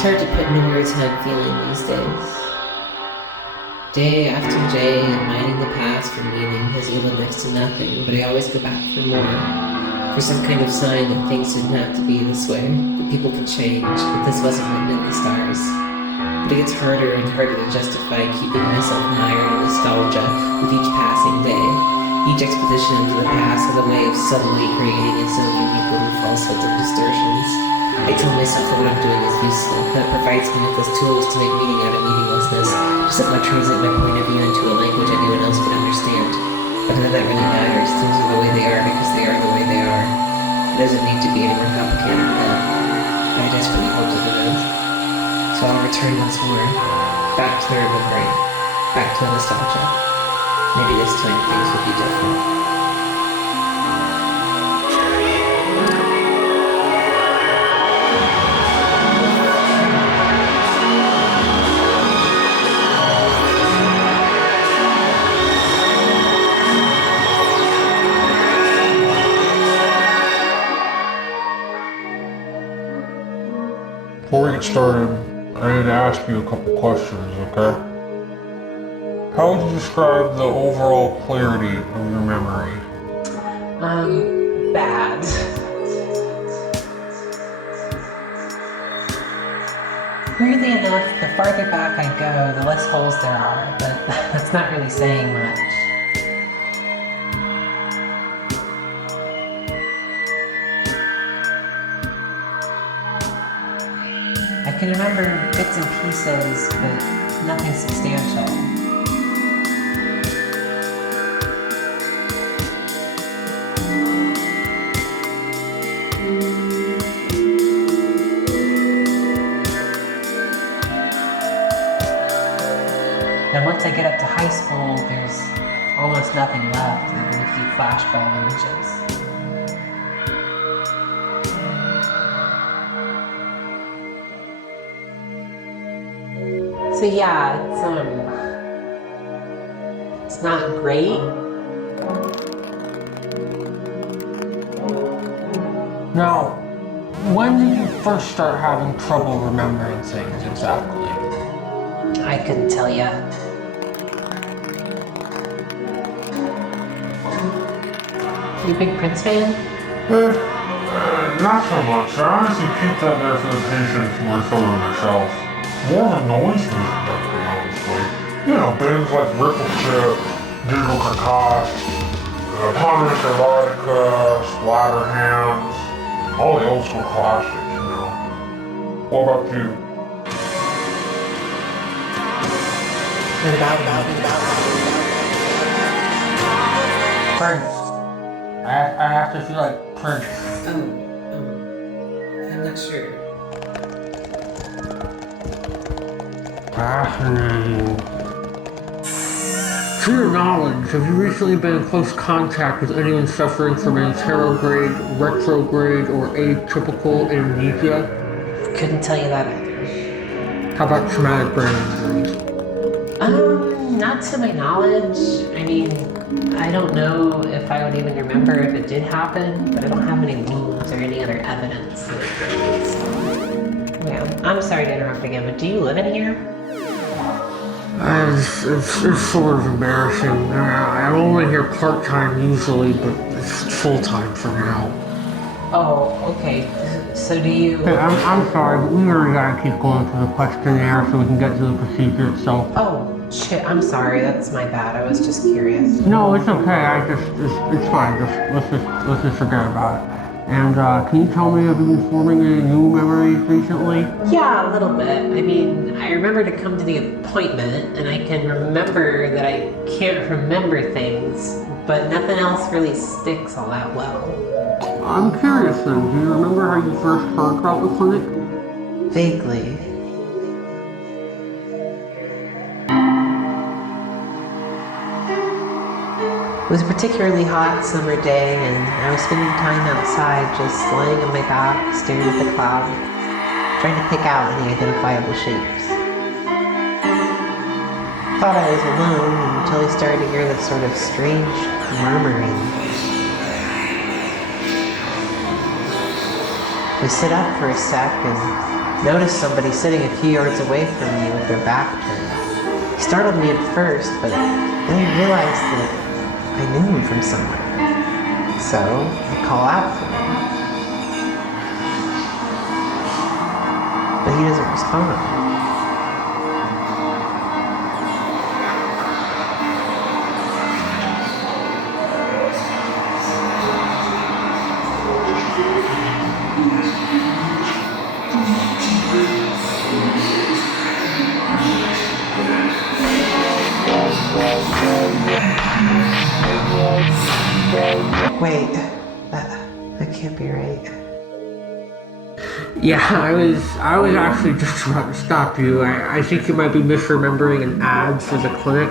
It's hard to put into words how I'm feeling these days. Day after day, I'm mining the past for meaning has yielded next to nothing, but I always go back for more. For some kind of sign that things didn't have to be this way, that people can change, that this wasn't written in the stars. But it gets harder and harder to justify keeping myself mired in nostalgia with each passing day. Each expedition into the past has a way of subtly creating its own unique little falsehoods and distortions. I tell myself that what I'm doing is useful, that it provides me with those tools to make meaning out of meaninglessness, just that I translate my point of view into a language anyone else could understand. But none of that really matters. Things are the way they are because they are the way they are. It doesn't need to be any more complicated than that. But I desperately hope that it is. So I'll return once more, back to the remembering, back to the nostalgia. Maybe this time things will be different. Before we get started, I need to ask you a couple questions, okay? How would you describe the overall clarity of your memory? Bad. Weirdly enough, the farther back I go, the less holes there are, but that's not really saying much. I can remember bits and pieces, but nothing substantial. And once I get up to high school, there's almost nothing left other than a few flashbulb images. So yeah, it's not great. Now, when did you first start having trouble remembering things exactly? I couldn't tell you. You a big Prince fan? Not so much. I honestly keep that there for the patients more so than myself. More of a noise music, to be honestly. You know, bands like Ricochet, Digital Concoct, Ponderous Erotica, Splatterhands, all the old school classics, you know. What about you? Prince. I have to feel like Prince. I'm not sure. Fascinating. To your knowledge, have you recently been in close contact with anyone suffering from anterograde, retrograde, or atypical amnesia? Couldn't tell you that either. How about traumatic brain injuries? Not to my knowledge. I mean, I don't know if I would even remember if it did happen, but I don't have any wounds or any other evidence. Yeah, I'm sorry to interrupt again, but do you live in here? It's sort of embarrassing. I'm only here part-time usually, but it's full-time for now. Oh, okay. So do you... Hey, I'm sorry, but we really gotta keep going through the questionnaire so we can get to the procedure itself. Oh, shit, I'm sorry. That's my bad. I was just curious. No, it's okay. It's fine. Let's just forget about it. And can you tell me, have you been forming any new memories recently? Yeah, a little bit. I mean, I remember to come to the appointment, and I can remember that I can't remember things, but nothing else really sticks all that well. I'm curious then, do you remember how you first heard about the clinic? Vaguely. It was a particularly hot summer day, and I was spending time outside just lying on my back, staring at the clouds, trying to pick out any identifiable shapes. Thought I was alone until I started to hear this sort of strange murmuring. We sit up for a sec and Noticed somebody sitting a few yards away from me with their back turned. He startled me at first, but then I realized that I knew him from somewhere. So I call out for him. But he doesn't respond. Wait, that can't be right. Yeah, I was actually just about to stop you. I think you might be misremembering an ad for the clinic.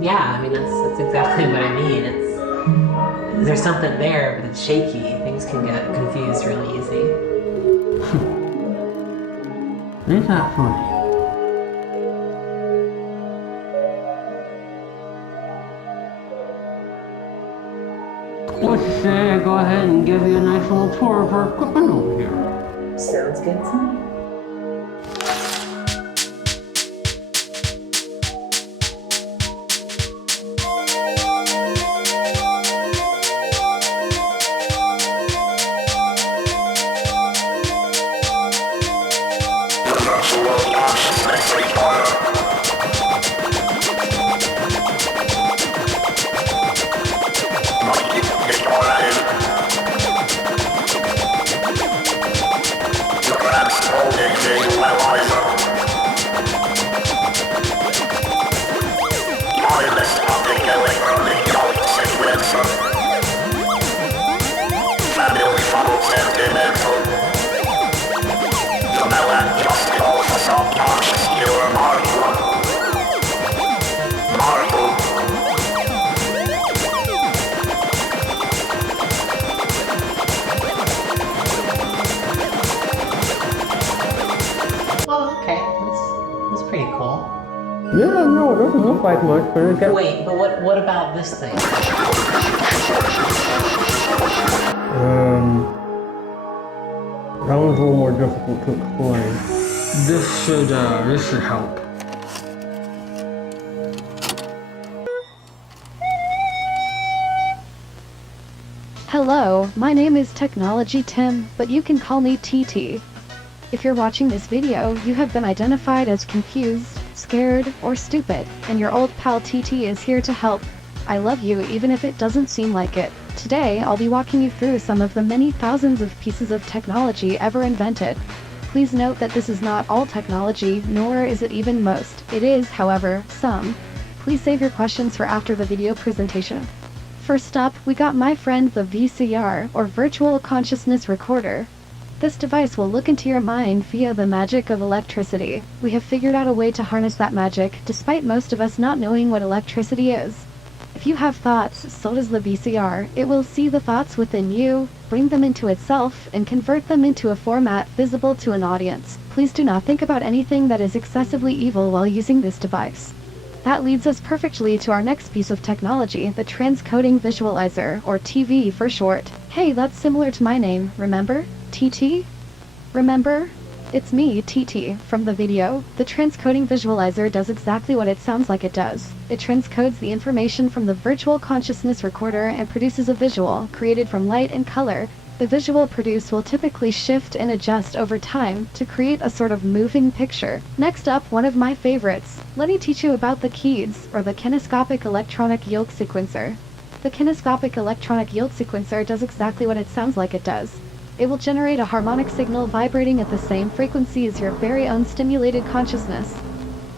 Yeah, I mean, that's exactly what I mean. There's something there, but it's shaky. Things can get confused really easy. Is that funny? What you say I go ahead and give you a nice little tour of our equipment over here? Sounds good to me. Yeah, no, it doesn't look like much, but it gets... Wait, but what about this thing? That one's a little more difficult to explain. This should help. Hello, my name is Technology Tim, but you can call me TT. If you're watching this video, you have been identified as confused, scared, or stupid, and your old pal TT is here to help. I love you even if it doesn't seem like it. Today, I'll be walking you through some of the many thousands of pieces of technology ever invented. Please note that this is not all technology, nor is it even most. It is, however, some. Please save your questions for after the video presentation. First up, we got my friend the VCR, or Virtual Consciousness Recorder. This device will look into your mind via the magic of electricity. We have figured out a way to harness that magic, despite most of us not knowing what electricity is. If you have thoughts, so does the VCR. It will see the thoughts within you, bring them into itself, and convert them into a format visible to an audience. Please do not think about anything that is excessively evil while using this device. That leads us perfectly to our next piece of technology, the Transcoding Visualizer, or TV for short. Hey, that's similar to my name, remember? TT? Remember? It's me, TT, from the video. The transcoding visualizer does exactly what it sounds like it does. It transcodes the information from the virtual consciousness recorder and produces a visual, created from light and color. The visual produced will typically shift and adjust over time to create a sort of moving picture. Next up, one of my favorites. Let me teach you about the KEYS, or the Kinescopic Electronic Yield Sequencer. The Kinescopic Electronic Yield Sequencer does exactly what it sounds like it does. It will generate a harmonic signal vibrating at the same frequency as your very own stimulated consciousness.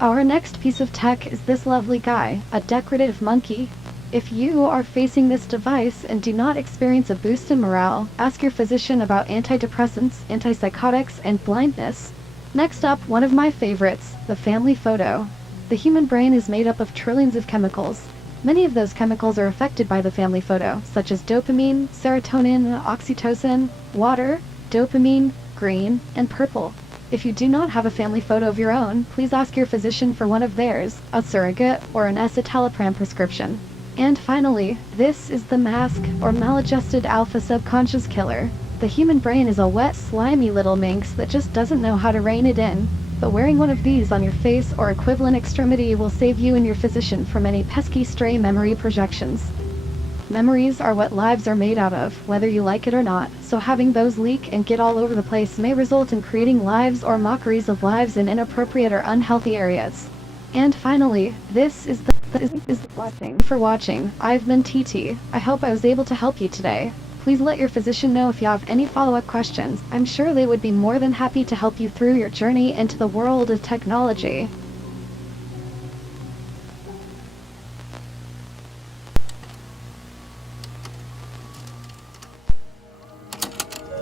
Our next piece of tech is this lovely guy, a decorative monkey. If you are facing this device and do not experience a boost in morale, ask your physician about antidepressants, antipsychotics, and blindness. Next up, one of my favorites, the family photo. The human brain is made up of trillions of chemicals. Many of those chemicals are affected by the family photo, such as dopamine, serotonin, oxytocin, water, dopamine, green, and purple. If you do not have a family photo of your own, please ask your physician for one of theirs, a surrogate, or an escitalopram prescription. And finally, this is the mask, or maladjusted alpha subconscious killer. The human brain is a wet, slimy little minx that just doesn't know how to rein it in. But wearing one of these on your face or equivalent extremity will save you and your physician from any pesky stray memory projections. Memories are what lives are made out of, whether you like it or not, so having those leak and get all over the place may result in creating lives or mockeries of lives in inappropriate or unhealthy areas. And finally, this is watching. For watching, I've been TT. I hope I was able to help you today. Please let your physician know if you have any follow-up questions. I'm sure they would be more than happy to help you through your journey into the world of technology.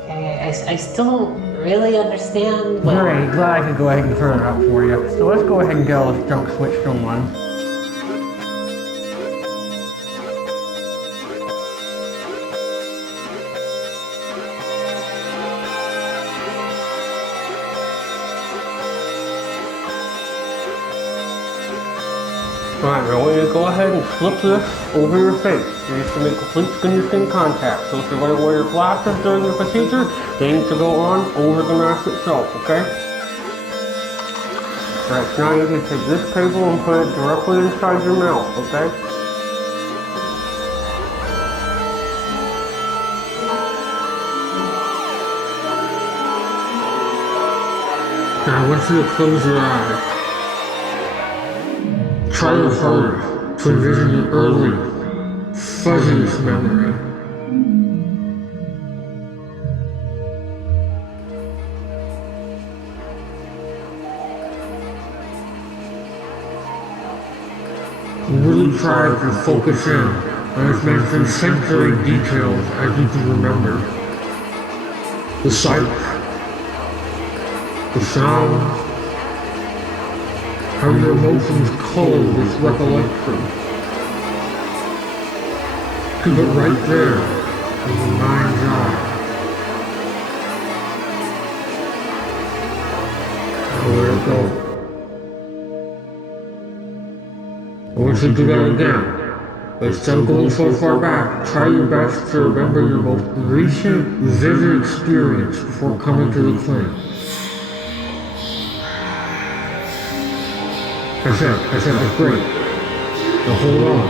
Okay, I still don't really understand what... Great, glad I could go ahead and turn it up for you. So let's go ahead and get all this junk switched on. Alright, I want you to go ahead and slip this over your face. You need to make complete skin-to-skin contact. So if you're going to wear your glasses during the procedure, they need to go on over the mask itself, okay? Alright, so now you can take this cable and put it directly inside your mouth, okay? Now I want you to close your eyes. Try your hardest to envision the early, fuzziest memory. Really try to focus in on as many sensory details as you can remember. The sights, the sounds, how your emotions color this recollection. Keep it right there in your mind's eye. Now let it go. I want you to do that again. But instead of going so far back, try your best to remember your most recent, vivid experience before coming to the clinic. That's great. Now hold on.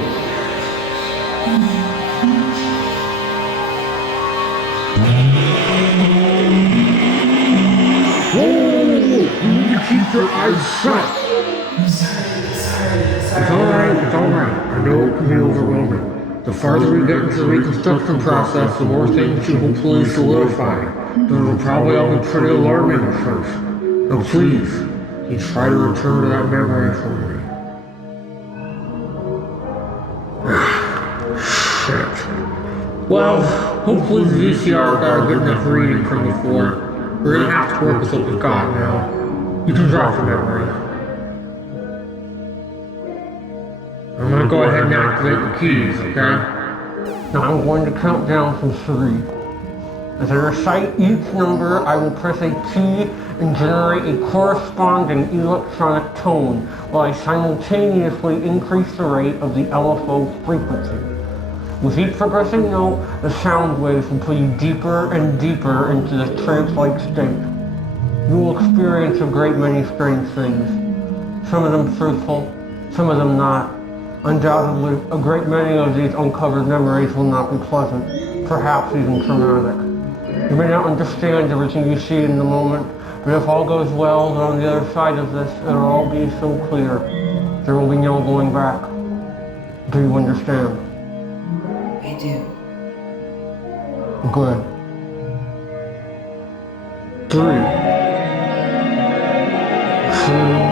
Whoa! You need to keep your eyes shut. It's alright. I know it can be overwhelming. The farther we get into the reconstruction process, the more things you hopefully solidify. It'll probably all be pretty alarming at first. Now please, you try to return to that memory for me. Shit. Well, hopefully the VCR got a good enough reading from before. We're gonna have to work with what we've got now. You can drop the memory. I'm gonna go ahead and activate the keys, okay? Now I'm going to count down from 3. As I recite each number, I will press a key and generate a corresponding electronic tone, while I simultaneously increase the rate of the LFO frequency. With each progressing note, the sound waves will pull you deeper and deeper into this trance-like state. You will experience a great many strange things. Some of them truthful, some of them not. Undoubtedly, a great many of these uncovered memories will not be pleasant, perhaps even traumatic. You may not understand everything you see in the moment, but if all goes well, then on the other side of this, it'll all be so clear. There will be no going back. Do you understand? I do. Good. 3, 2,